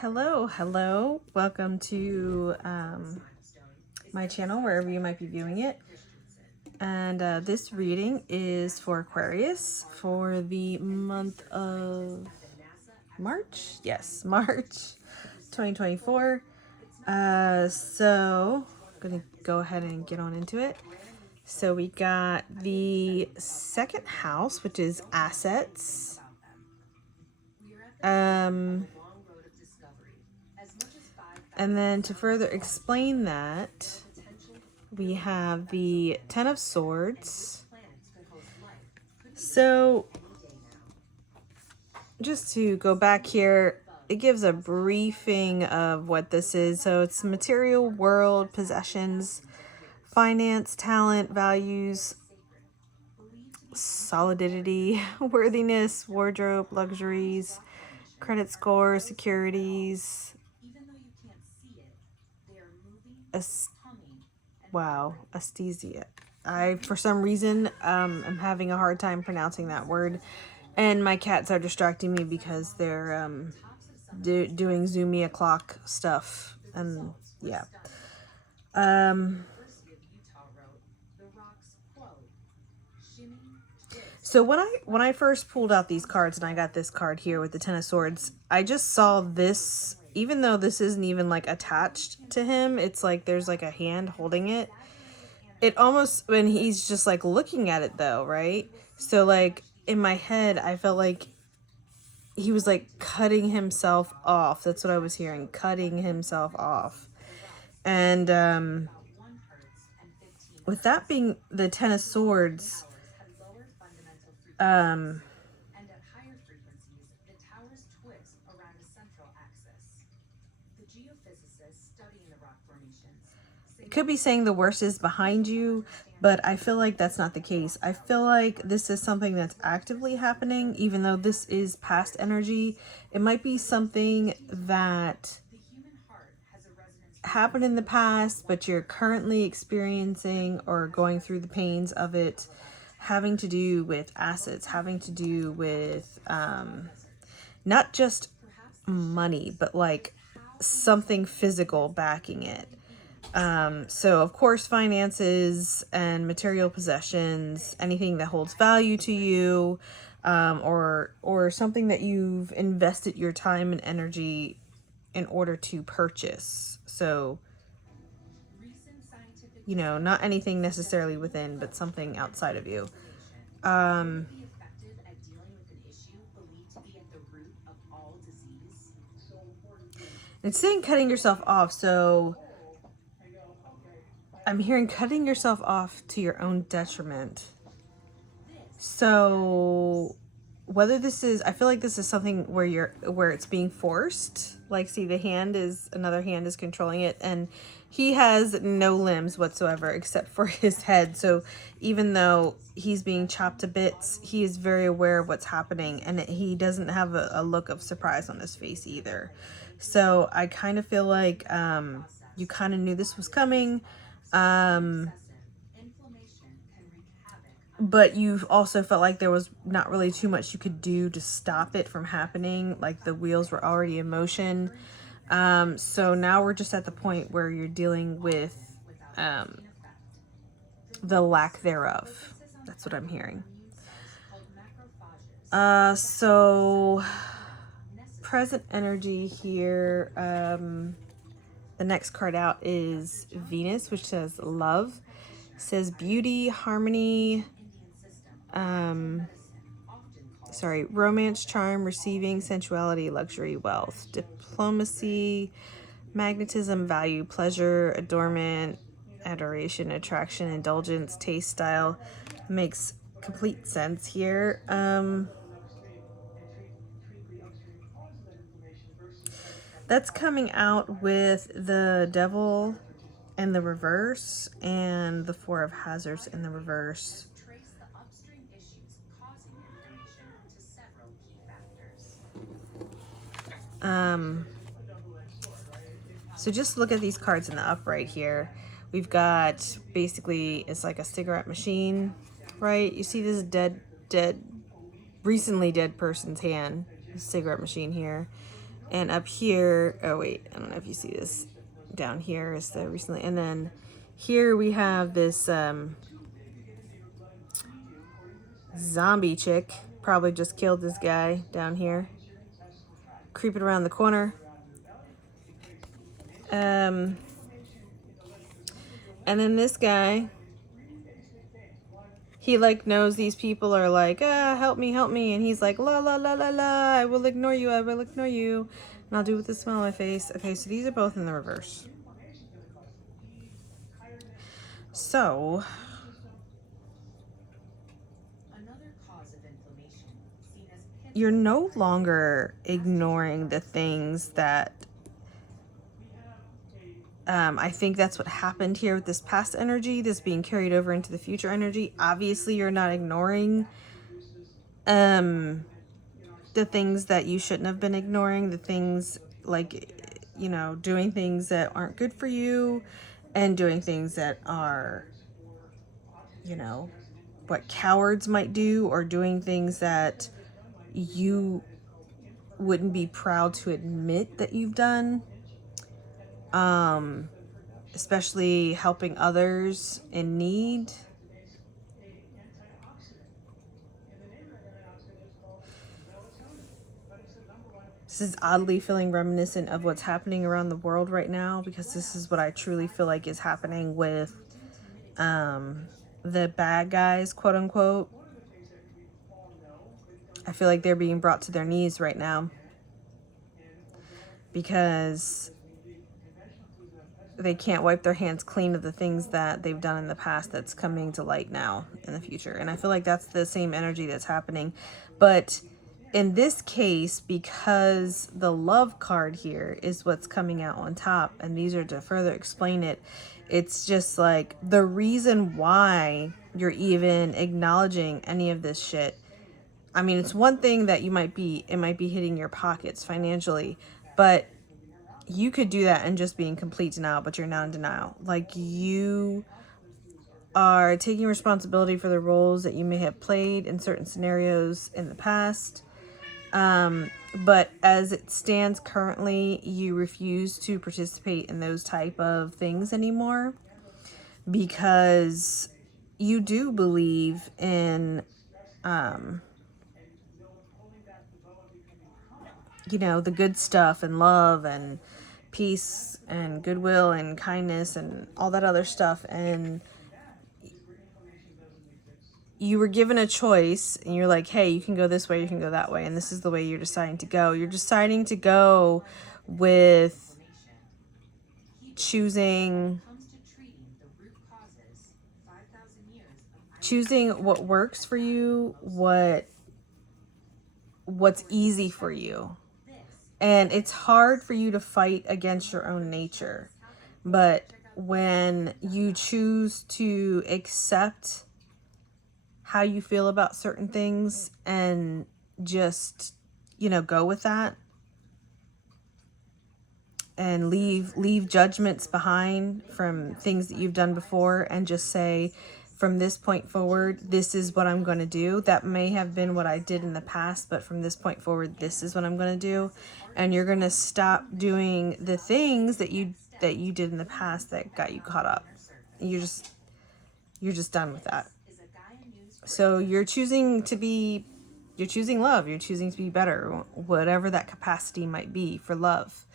Hello. Welcome to my channel, wherever you might be viewing it. And this reading is for Aquarius for the month of March. Yes, March 2024. So I'm going to go ahead and get on into it. So we got the second house, which is assets. And then to further explain that, we have the Ten of Swords. So just to go back here, it gives a briefing of what this is. So it's material world, possessions, finance, talent, values, solidity, worthiness, wardrobe, luxuries, credit score, securities. Aesthesia. I, for some reason, am having a hard time pronouncing that word. And my cats are distracting me because they're doing Zoomia clock stuff. And yeah. So when I first pulled out these cards and I got this card here with the Ten of Swords, I just saw this, even though this isn't even like attached to him, it's like there's like a hand holding it. It almost, when he's just like looking at it though, right? So like in my head, I felt like he was like cutting himself off. That's what I was hearing, cutting himself off. And with that being the Ten of Swords, it could be saying the worst is behind you, but I feel like that's not the case. I feel like this is something that's actively happening, even though this is past energy. It might be something that happened in the past, but you're currently experiencing or going through the pains of it, having to do with assets, having to do with not just money, but like something physical backing it. So of course, finances and material possessions, anything that holds value to you, or something that you've invested your time and energy in order to purchase. So, you know, not anything necessarily within, but something outside of you. It's saying cutting yourself off, so I'm hearing cutting yourself off to your own detriment. So whether this is, I feel like this is something where it's being forced. Like, see, another hand is controlling it, and he has no limbs whatsoever except for his head. So even though he's being chopped to bits, he is very aware of what's happening, and he doesn't have a look of surprise on his face either. So I kind of feel like you kind of knew this was coming. But you also felt like there was not really too much you could do to stop it from happening. Like the wheels were already in motion. So now we're just at the point where you're dealing with the lack thereof. That's what I'm hearing. So present energy here. The next card out is Venus, which says love. It says beauty, harmony, romance, charm, receiving, sensuality, luxury, wealth, diplomacy, magnetism, value, pleasure, adornment, adoration, attraction, indulgence, taste, style. Makes complete sense here. That's coming out with the Devil in the reverse and the Four of Hazards in the reverse. So just look at these cards in the upright here. We've got, basically, it's like a cigarette machine, right? You see this recently dead person's hand, cigarette machine here. And up here, oh wait, I don't know if you see this. Down here is the recently, and then here we have this zombie chick. Probably just killed this guy down here. Creeping around the corner. And then this guy, he like knows these people are like, help me, and he's like, la la la la la, I will ignore you, and I'll do it with a smile on my face. Okay, so these are both in the reverse. So you're no longer ignoring the things that I think that's what happened here with this past energy, this being carried over into the future energy. Obviously, you're not ignoring the things that you shouldn't have been ignoring, the things like, you know, doing things that aren't good for you and doing things that are, you know, what cowards might do, or doing things that you wouldn't be proud to admit that you've done. Especially helping others in need. This is oddly feeling reminiscent of what's happening around the world right now, because this is what I truly feel like is happening with the bad guys, quote unquote. I feel like they're being brought to their knees right now because they can't wipe their hands clean of the things that they've done in the past that's coming to light now in the future. And I feel like that's the same energy that's happening. But in this case, because the love card here is what's coming out on top, and these are to further explain it, it's just like the reason why you're even acknowledging any of this shit. I mean, it's one thing that it might be hitting your pockets financially, but you could do that and just be in complete denial, but you're not in denial. Like, you are taking responsibility for the roles that you may have played in certain scenarios in the past. But as it stands currently, you refuse to participate in those type of things anymore because you do believe in, you know, the good stuff and love and peace and goodwill and kindness and all that other stuff. And you were given a choice and you're like, hey, you can go this way, you can go that way, and this is the way you're deciding to go. You're deciding to go with choosing what works for you, what's easy for you. And it's hard for you to fight against your own nature. But when you choose to accept how you feel about certain things and just, you know, go with that and leave judgments behind from things that you've done before, and just say, from this point forward, this is what I'm going to do. That may have been what I did in the past, but from this point forward, this is what I'm going to do. And you're going to stop doing the things that you did in the past that got you caught up. You're just done with that. So you're choosing love. You're choosing to be better, whatever that capacity might be for love.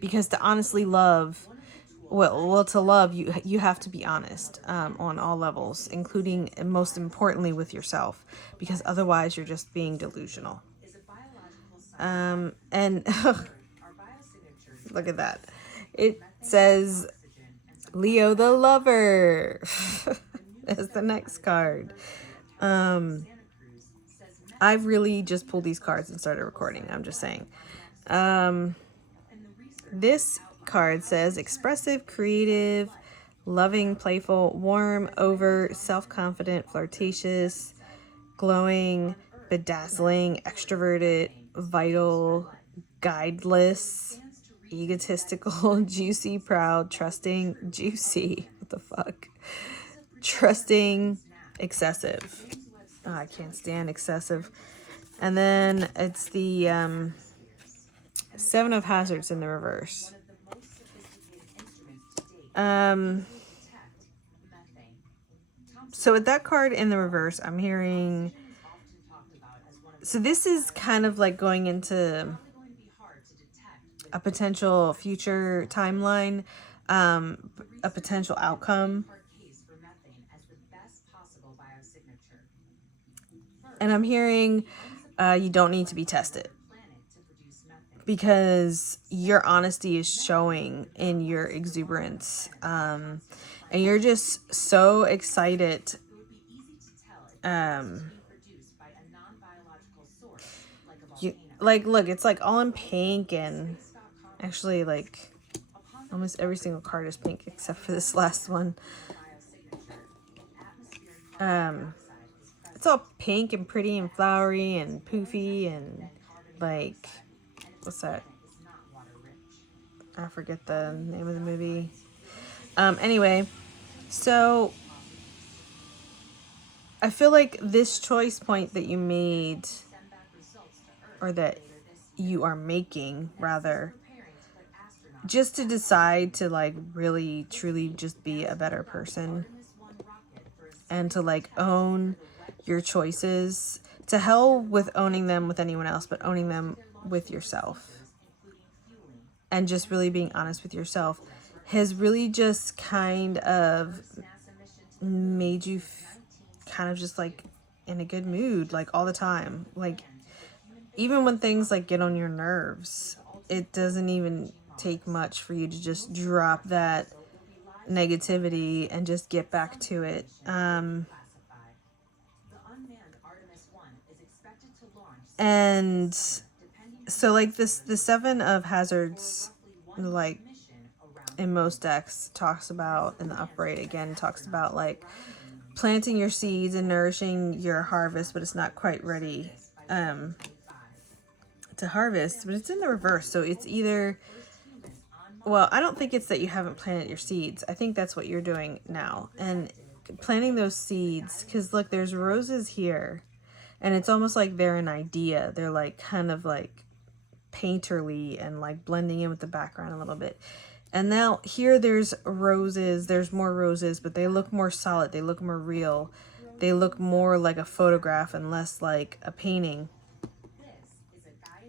Because to honestly love, to love, you have to be honest on all levels, including and most importantly with yourself, because otherwise you're just being delusional. And look at that. It says Leo the Lover. That's the next card. I've really just pulled these cards and started recording. I'm just saying. This card says expressive, creative, loving, playful, warm, overt, self-confident, flirtatious, glowing, bedazzling, extroverted, vital, guideless, egotistical, juicy, proud, trusting, juicy. What the fuck? Trusting, excessive. Oh, I can't stand excessive. And then it's the Seven of Hazards in the reverse. So with that card in the reverse, I'm hearing... So this is kind of like going into a potential future timeline, a potential outcome. And I'm hearing you don't need to be tested, because your honesty is showing in your exuberance. And you're just so excited. Look, it's like all in pink, and actually like almost every single card is pink except for this last one. It's all pink and pretty and flowery and poofy and like, what's that? I forget the name of the movie. Anyway, so I feel like this choice point that you made, or that you are making rather, just to decide to like really truly just be a better person and to like own your choices. To hell with owning them with anyone else, but owning them with yourself and just really being honest with yourself has really just kind of made you kind of just like in a good mood, like all the time. Like even when things like get on your nerves, it doesn't even take much for you to just drop that negativity and just get back to it. And so like the Seven of Hazards, like in most decks, talks about, in the upright again, talks about like planting your seeds and nourishing your harvest, but it's not quite ready to harvest. But it's in the reverse, so it's either, well, I don't think it's that you haven't planted your seeds. I think that's what you're doing now, and planting those seeds, because look, there's roses here, and it's almost like they're an idea. They're like kind of like painterly and like blending in with the background a little bit. And now here there's roses, there's more roses, but they look more solid, they look more real, they look more like a photograph and less like a painting.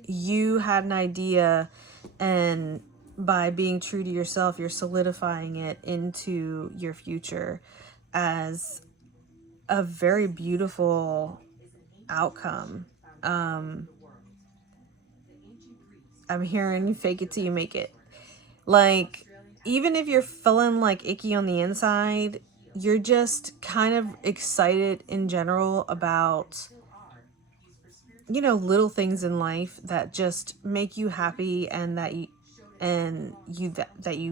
You had an idea, and by being true to yourself, you're solidifying it into your future as a very beautiful outcome. I'm hearing fake it till you make it. Like, even if you're feeling like icky on the inside, you're just kind of excited in general about, you know, little things in life that just make you happy, and that you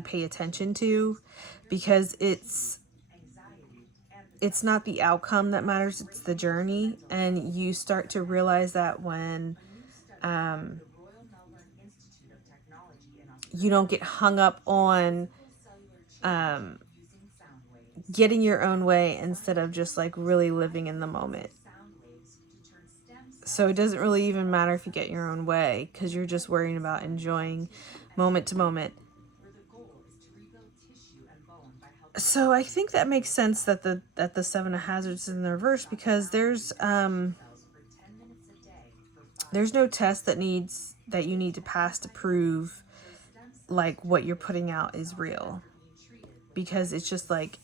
pay attention to, because it's not the outcome that matters, it's the journey. And you start to realize that when you don't get hung up on getting your own way instead of just like really living in the moment. So it doesn't really even matter if you get your own way, because you're just worrying about enjoying moment to moment. So I think that makes sense that the Seven of Hazards is in the reverse, because there's no test that you need to pass to prove like what you're putting out is real, because it's just like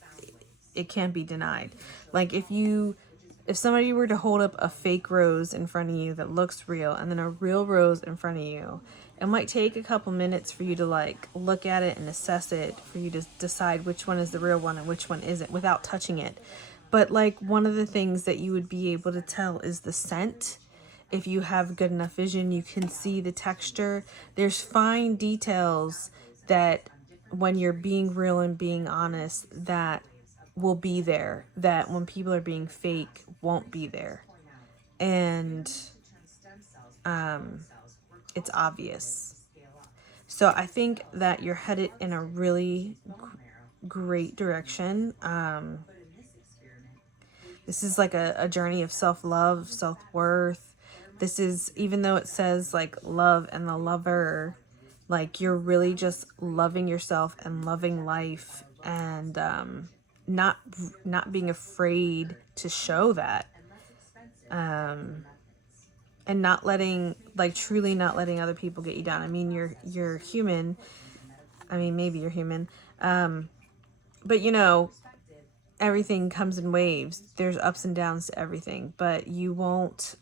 it can't be denied. Like if somebody were to hold up a fake rose in front of you that looks real, and then a real rose in front of you, it might take a couple minutes for you to like look at it and assess it, for you to decide which one is the real one and which one isn't without touching it. But like one of the things that you would be able to tell is the scent. If you have good enough vision, you can see the texture. There's fine details that when you're being real and being honest, that will be there, that when people are being fake won't be there. And it's obvious. So I think that you're headed in a really great direction. This is like a journey of self-love, self-worth, This is, even though it says like love and the lover, like you're really just loving yourself and loving life, and not being afraid to show that, and not letting, like, truly not letting other people get you down. I mean, you're human. I mean, maybe you're human, but you know, everything comes in waves. There's ups and downs to everything, but you won't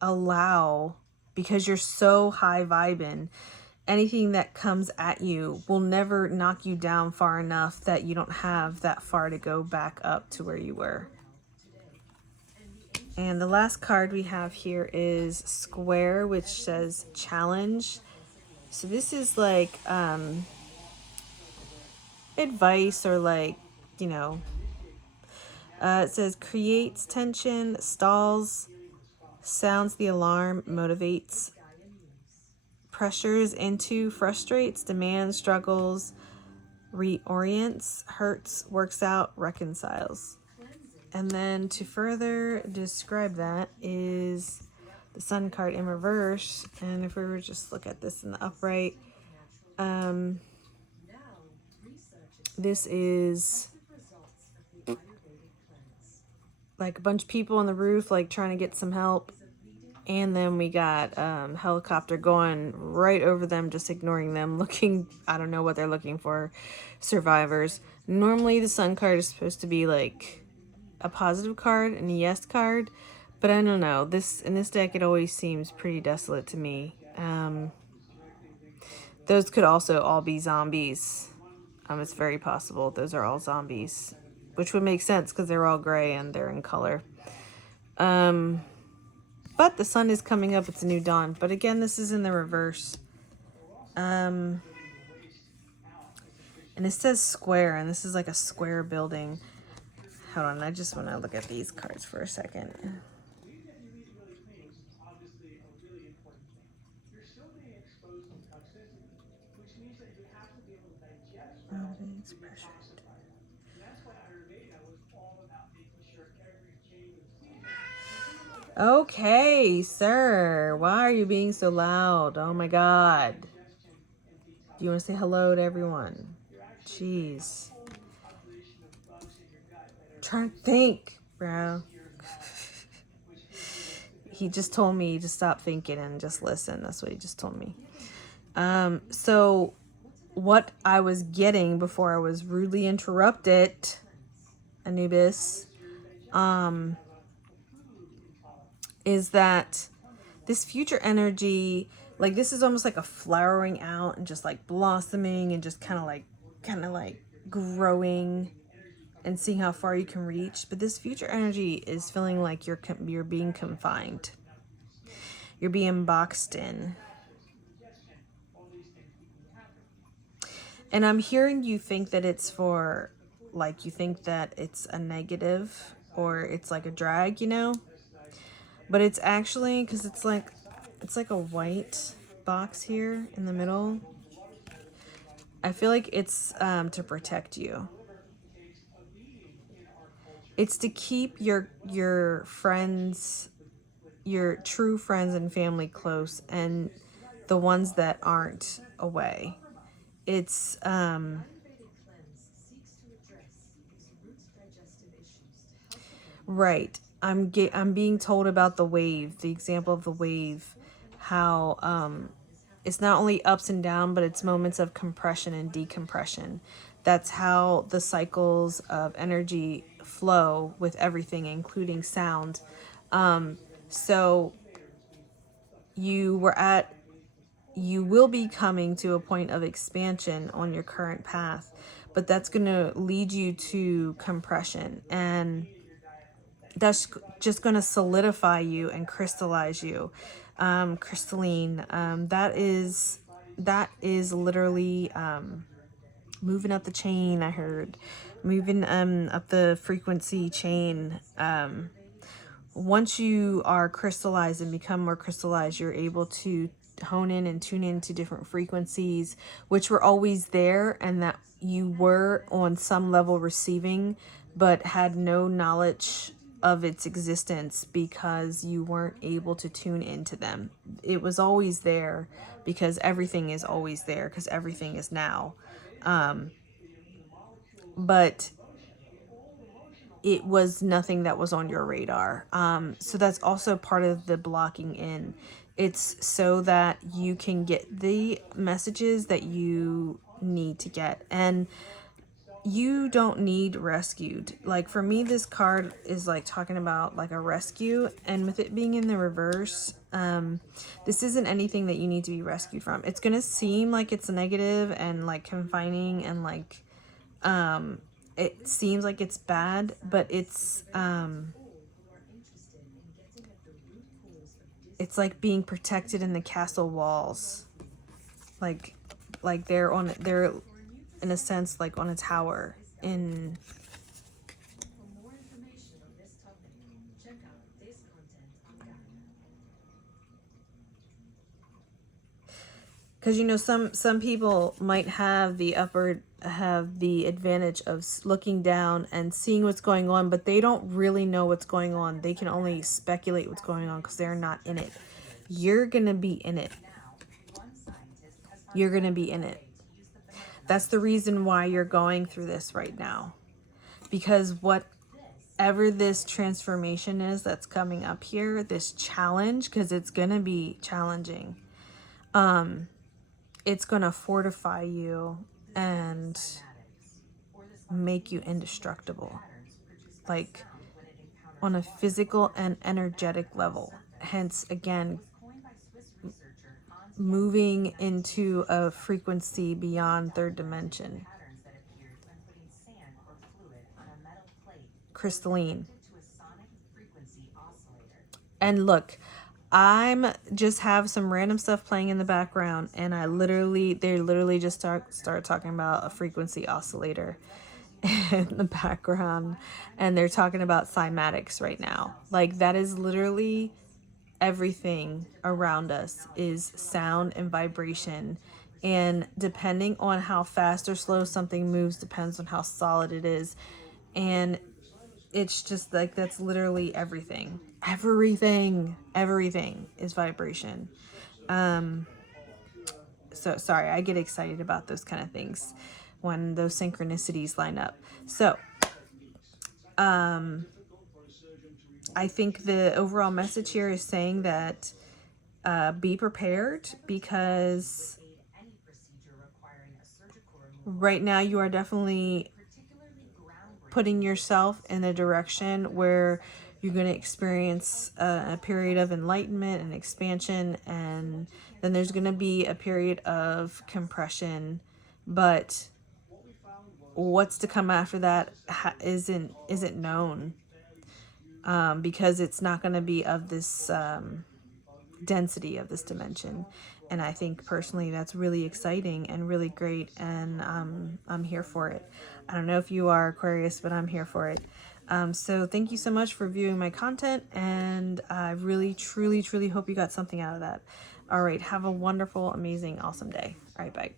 allow, because you're so high vibing, anything that comes at you will never knock you down far enough that you don't have that far to go back up to where you were. And the last card we have here is Square, which says challenge. So this is like advice, or like, you know, it says creates tension, stalls, sounds the alarm, motivates, pressures into, frustrates, demands, struggles, reorients, hurts, works out, reconciles. And then to further describe that is the Sun card in reverse. And if we were just look at this in the upright, this is like a bunch of people on the roof, like trying to get some help. And then we got helicopter going right over them, just ignoring them, looking, I don't know what they're looking for, survivors. Normally the Sun card is supposed to be like a positive card and a yes card, but I don't know. In this deck, it always seems pretty desolate to me. Those could also all be zombies. It's very possible those are all zombies, which would make sense because they're all gray and they're in color. But the sun is coming up. It's a new dawn. But again, this is in the reverse. And it says square, and this is like a square building. Hold on, I just want to look at these cards for a second. Okay, sir. Why are you being so loud? Oh my God. Do you want to say hello to everyone? Jeez. Trying to think, bro. He just told me to stop thinking and just listen. That's what he just told me. So what I was getting before I was rudely interrupted, Anubis, is that this future energy, like this is almost like a flowering out and just like blossoming and just kind of like growing and seeing how far you can reach. But this future energy is feeling like you're being confined. You're being boxed in. And I'm hearing you think that it's for, like, you think that it's a negative or it's like a drag, you know? But it's actually, because it's like a white box here in the middle. I feel like it's to protect you. It's to keep your friends, your true friends and family close, and the ones that aren't away. It's right. I'm being told about the wave, the example of the wave, how it's not only ups and down, but it's moments of compression and decompression. That's how the cycles of energy flow with everything, including sound. So you will be coming to a point of expansion on your current path, but that's going to lead you to compression, and that's just going to solidify you and crystallize you. Crystalline, that is literally moving up the chain. I heard moving up the frequency chain. Once you are crystallized and become more crystallized, you're able to hone in and tune into different frequencies, which were always there and that you were on some level receiving, but had no knowledge of its existence because you weren't able to tune into them. It was always there because everything is always there because everything is now. But it was nothing that was on your radar. So that's also part of the blocking in. It's so that you can get the messages that you need to get. And you don't need rescued. Like for me, this card is like talking about like a rescue, and with it being in the reverse, this isn't anything that you need to be rescued from. It's gonna seem like it's negative and like confining and like it seems like it's bad, but it's like being protected in the castle walls, like they're in a sense like on a tower in because you know some people might have the advantage of looking down and seeing what's going on, but they don't really know what's going on. They can only speculate what's going on because they're not in it. You're gonna be in it. You're gonna be in it. That's the reason why you're going through this right now, because whatever this transformation is that's coming up here, this challenge, because it's gonna be challenging, it's gonna fortify you and make you indestructible, like on a physical and energetic level. Hence, again, moving into a frequency beyond third dimension. Crystalline. And look, I'm just have some random stuff playing in the background, and they literally just start talking about a frequency oscillator in the background, and they're talking about cymatics right now. Like that is literally everything around us is sound and vibration, and depending on how fast or slow something moves depends on how solid it is. And it's just like that's literally everything is vibration. So sorry, I get excited about those kind of things when those synchronicities line up. So I think the overall message here is saying that be prepared, because right now you are definitely putting yourself in a direction where you're going to experience a period of enlightenment and expansion, and then there's going to be a period of compression, but what's to come after that isn't known, because it's not going to be of this density of this dimension. And I think personally that's really exciting and really great, and I'm here for it. I don't know if you are, Aquarius, but I'm here for it. So thank you so much for viewing my content, and I really truly hope you got something out of that. All right, have a wonderful, amazing, awesome day. All right, bye.